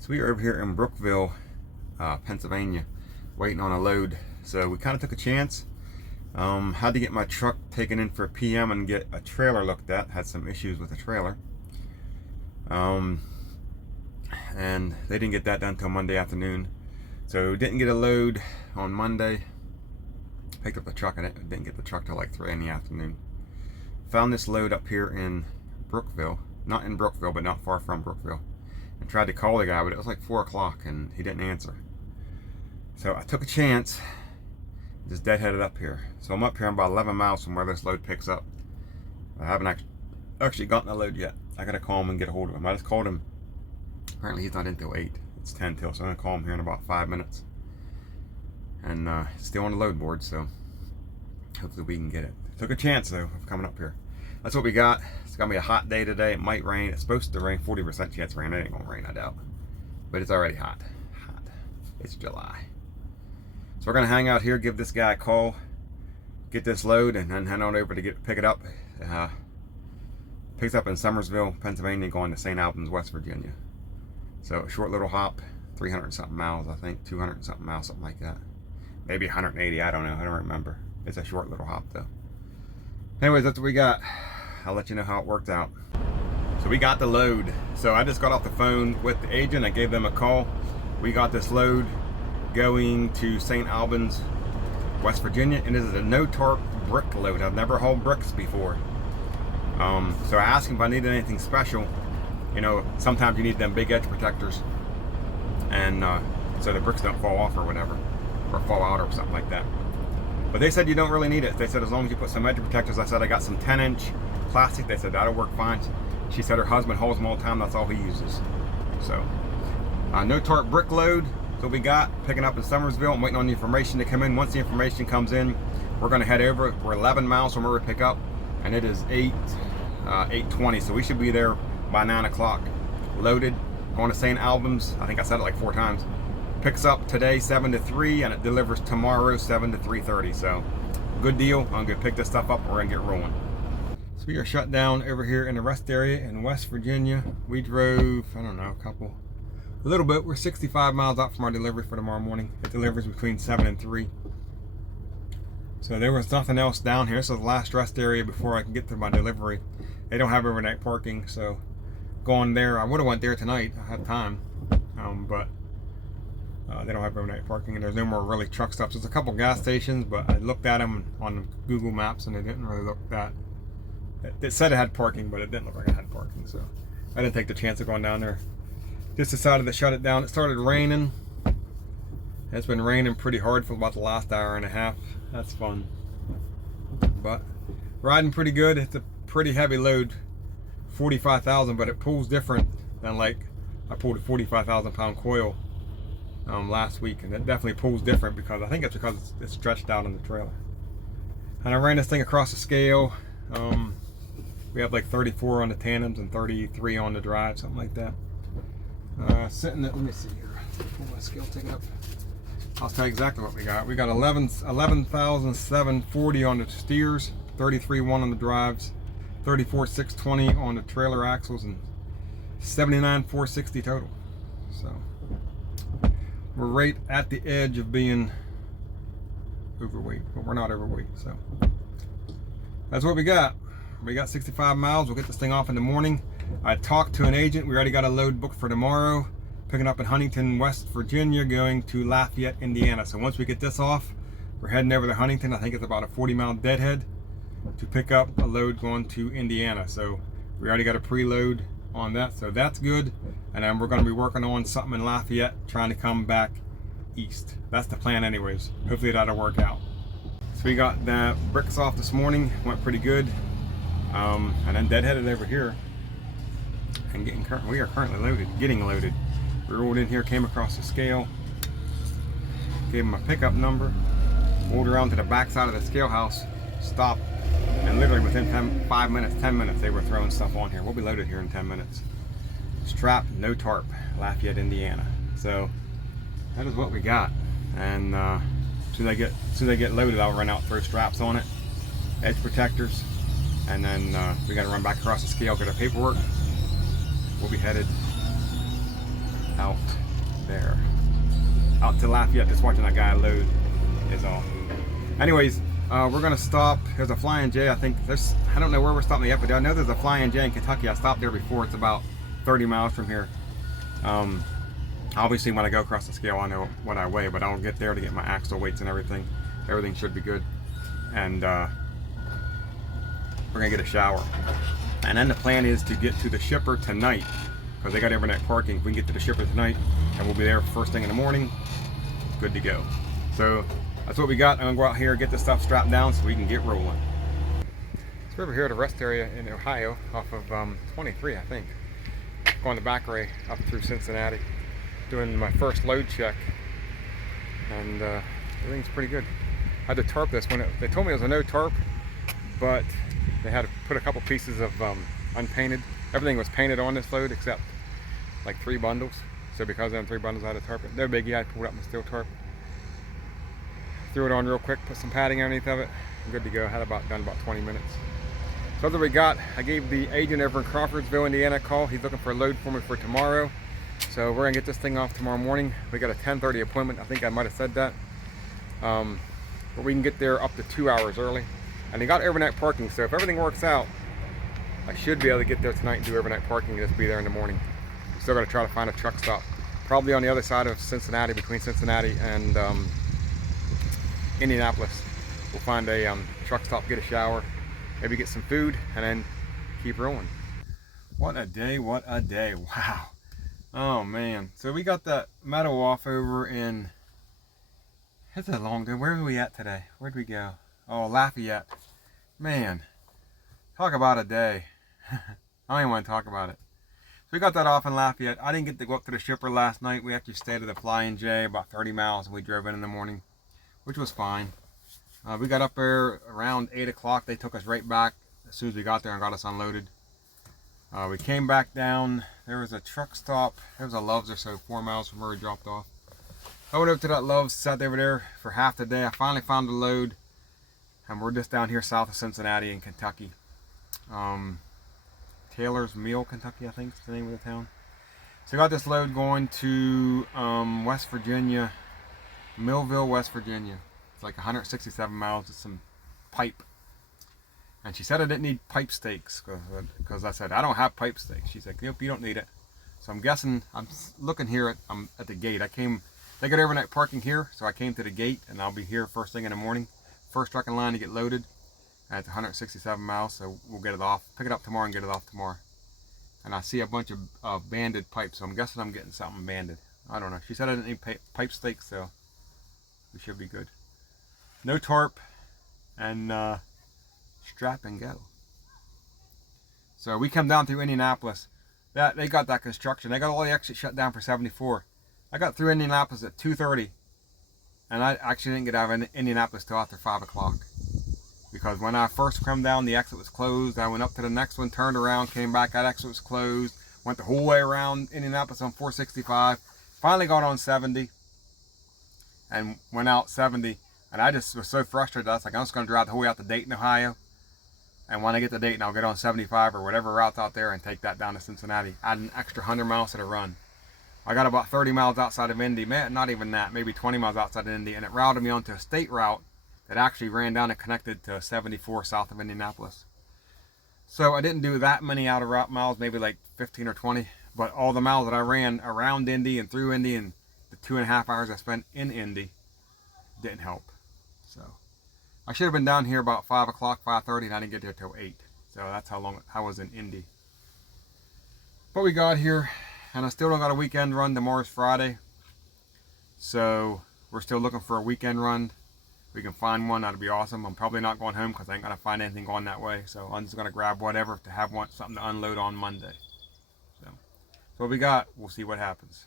So we are over here in Brookville, Pennsylvania, waiting on a load. So we kind of took a chance. Had to get my truck taken in for a PM and get a trailer looked at. Had some issues with the trailer. And they didn't get that done until Monday afternoon. So didn't get a load on Monday. Picked up the truck and it didn't get the truck till like 3 in the afternoon. Found this load up here in Brookville. Not in Brookville, but not far from Brookville. And tried to call the guy, but it was like 4 o'clock and he didn't answer. So I took a chance, just deadheaded up here. So I'm up here, I'm about 11 miles from where this load picks up. I haven't actually gotten a load yet. I gotta call him and get a hold of him. I just called him. Apparently he's not in till 8. It's 10 till, so I'm gonna call him here in about 5 minutes. And still on the load board, so hopefully we can get it. Took a chance though of coming up here. That's what we got. It's gonna be a hot day today. It might rain. It's supposed to rain. 40% chance of rain. It ain't gonna rain, I doubt. But it's already hot. Hot. It's July. So we're gonna hang out here, give this guy a call, get this load, and then head on over to pick it up. Picks up in Summersville, Pennsylvania, going to St. Albans, West Virginia. So a short little hop, 300 and something miles, I think, 200 and something miles, something like that. Maybe 180, I don't know, I don't remember. It's a short little hop though. Anyways, that's what we got. I'll let you know how it worked out. So we got the load. So I just got off the phone with the agent. I gave them a call. We got this load going to St. Albans, West Virginia, and this is a no-tarp brick load. I've never hauled bricks before. So I asked him if I needed anything special. You know, sometimes you need them big edge protectors, and so the bricks don't fall off or whatever, or fall out or something like that. But they said you don't really need it. They said as long as you put some edge protectors. I said I got some 10-inch plastic. They said that'll work fine. She said her husband hauls them all the time. That's all he uses. So no tarp brick load. So we got picking up in Summersville. I'm waiting on the information to come in. Once the information comes in, we're going to head over. We're 11 miles from where we pick up, and it is 8:20. So we should be there by 9 o'clock. Loaded, going to St. Albans. I think I said it like 4 times. Picks up today 7 to 3, and it delivers tomorrow 7 to 3:30. So good deal. I'm gonna pick this stuff up and we're gonna get rolling. So we are shut down over here in the rest area in West Virginia. We drove, I don't know, a little bit. We're 65 miles out from our delivery for tomorrow morning. It delivers between 7 and 3. So there was nothing else down here. This is the last rest area before I can get to my delivery. They don't have overnight parking, so going there, I would have went there tonight. I had time, but they don't have overnight parking, and there's no more really truck stops. There's a couple gas stations, but I looked at them on Google Maps and they didn't really look that. It said it had parking, but it didn't look like it had parking, so I didn't take the chance of going down there. Just decided to shut it down. It started raining. It's been raining pretty hard for about the last hour and a half. That's fun. But riding pretty good. It's a pretty heavy load, 45,000, but it pulls different than like I pulled a 45,000 pound coil last week, and it definitely pulls different because I think it's because it's stretched out on the trailer. And I ran this thing across the scale. We have like 34 on the tandems and 33 on the drive, something like that. Sitting at, let me see here, pull my scale, take it up. I'll tell you exactly what we got. We got 11,740 on the steers, 33.1 on the drives, 34,620 on the trailer axles, and 79,460 total. So we're right at the edge of being overweight, but we're not overweight. So that's what we got. We got 65 miles. We'll get this thing off in the morning. I talked to an agent. We already got a load booked for tomorrow, picking up in Huntington, West Virginia, going to Lafayette, Indiana. So once we get this off, we're heading over to Huntington. I think it's about a 40-mile deadhead to pick up a load going to Indiana. So we already got a preload on that, so that's good. And then we're going to be working on something in Lafayette, trying to come back east. That's the plan anyways. Hopefully that'll work out. So we got the bricks off this morning, went pretty good. And then deadheaded over here and we are currently getting loaded. We rolled in here, came across the scale, gave them a pickup number, rolled around to the back side of the scale house, stopped, and literally within 10 minutes, they were throwing stuff on here. We'll be loaded here in 10 minutes. Strap, no tarp, Lafayette, Indiana. So that is what we got. And as soon as I get loaded, I'll run out, throw straps on it, edge protectors, and then we got to run back across the scale, get our paperwork. We'll be headed out. out to Lafayette just watching that guy load is all. Anyways, we're gonna stop. There's a Flying J. I think there's, I don't know where we're stopping yet, but I know there's a Flying J in Kentucky. I stopped there before. It's about 30 miles from here. Obviously when I go across the scale I know what I weigh, but I'll get there to get my axle weights and everything. Everything should be good. And we're gonna get a shower. And then the plan is to get to the shipper tonight, because they got overnight parking. If we can get to the shipper tonight, and we'll be there first thing in the morning, good to go. So that's what we got. I'm gonna go out here, get this stuff strapped down so we can get rolling. So we're over here at a rest area in Ohio off of 23, I think. Going the back way up through Cincinnati, doing my first load check, and everything's pretty good. I had to tarp this when they told me it was a no tarp, but they had to put a couple pieces of unpainted. Everything was painted on this load except like 3 bundles. So because of them 3 bundles, I had to tarp it. No biggie, I pulled up my steel tarp, threw it on real quick, put some padding underneath of it. I'm good to go. Had done about 20 minutes. So that's what we got. I gave the agent over in Crawfordsville, Indiana a call. He's looking for a load for me for tomorrow. So we're gonna get this thing off tomorrow morning. We got a 10:30 appointment. I think I might have said that. But we can get there up to 2 hours early. And they got overnight parking, so if everything works out, I should be able to get there tonight and do overnight parking and just be there in the morning. Still gotta try to find a truck stop. Probably on the other side of Cincinnati, between Cincinnati and Indianapolis. We'll find a truck stop, get a shower, maybe get some food, and then keep rolling. What a day, what a day. Wow. Oh man. So we got that meadow off over in, it's a long day. Where are we at today? Where'd we go? Oh, Lafayette. Man, talk about a day. I don't even want to talk about it. So we got that off in Lafayette. I didn't get to go up to the shipper last night. We actually stayed at the Flying J, about 30 miles, and we drove in the morning, which was fine. We got up there around 8 o'clock. They took us right back as soon as we got there and got us unloaded. We came back down. There was a truck stop. There was a Love's or so, 4 miles from where we dropped off. I went over to that Love's, sat over there for half the day. I finally found a load, and we're just down here south of Cincinnati in Kentucky. Taylor's Mill, Kentucky, I think is the name of the town. So I got this load going to West Virginia, Millville, West Virginia. It's like 167 miles with some pipe. And she said I didn't need pipe stakes, because I said I don't have pipe stakes. She said, nope, you don't need it. So I'm guessing, I'm looking here at the gate. They got overnight parking here, so I came to the gate, and I'll be here first thing in the morning. First truck in line to get loaded. And it's 167 miles, so we'll get it off, pick it up tomorrow and get it off tomorrow. And I see a bunch of banded pipes, so I'm guessing I'm getting something banded. I don't know. She said I didn't need pipe stakes, so we should be good. No tarp, and strap and go. So we come down through Indianapolis. They got that construction. They got all the exits shut down for 74. I got through Indianapolis at 2:30, and I actually didn't get out of Indianapolis till after 5 o'clock. Because when I first come down, the exit was closed. I went up to the next one, turned around, came back, that exit was closed. Went the whole way around Indianapolis on 465. Finally got on 70 and went out 70. And I just was so frustrated. I was like, I'm just going to drive the whole way out to Dayton, Ohio. And when I get to Dayton, I'll get on 75 or whatever route's out there and take that down to Cincinnati. Add an extra 100 miles to the run. I got about 30 miles outside of Indy. Man, not even that, maybe 20 miles outside of Indy. And it routed me onto a state route that actually ran down and connected to 74 south of Indianapolis. So I didn't do that many out of route miles, maybe like 15 or 20. But all the miles that I ran around Indy and through Indy and the 2.5 hours I spent in Indy didn't help. So I should have been down here about 5 o'clock, 5:30, and I didn't get there till 8. So that's how long I was in Indy. But we got here, and I still don't got a weekend run. Tomorrow's Friday. So we're still looking for a weekend run. If we can find one, that'd be awesome. I'm probably not going home because I ain't gonna find anything going that way. So I'm just gonna grab whatever to have something to unload on Monday. So what we got, we'll see what happens.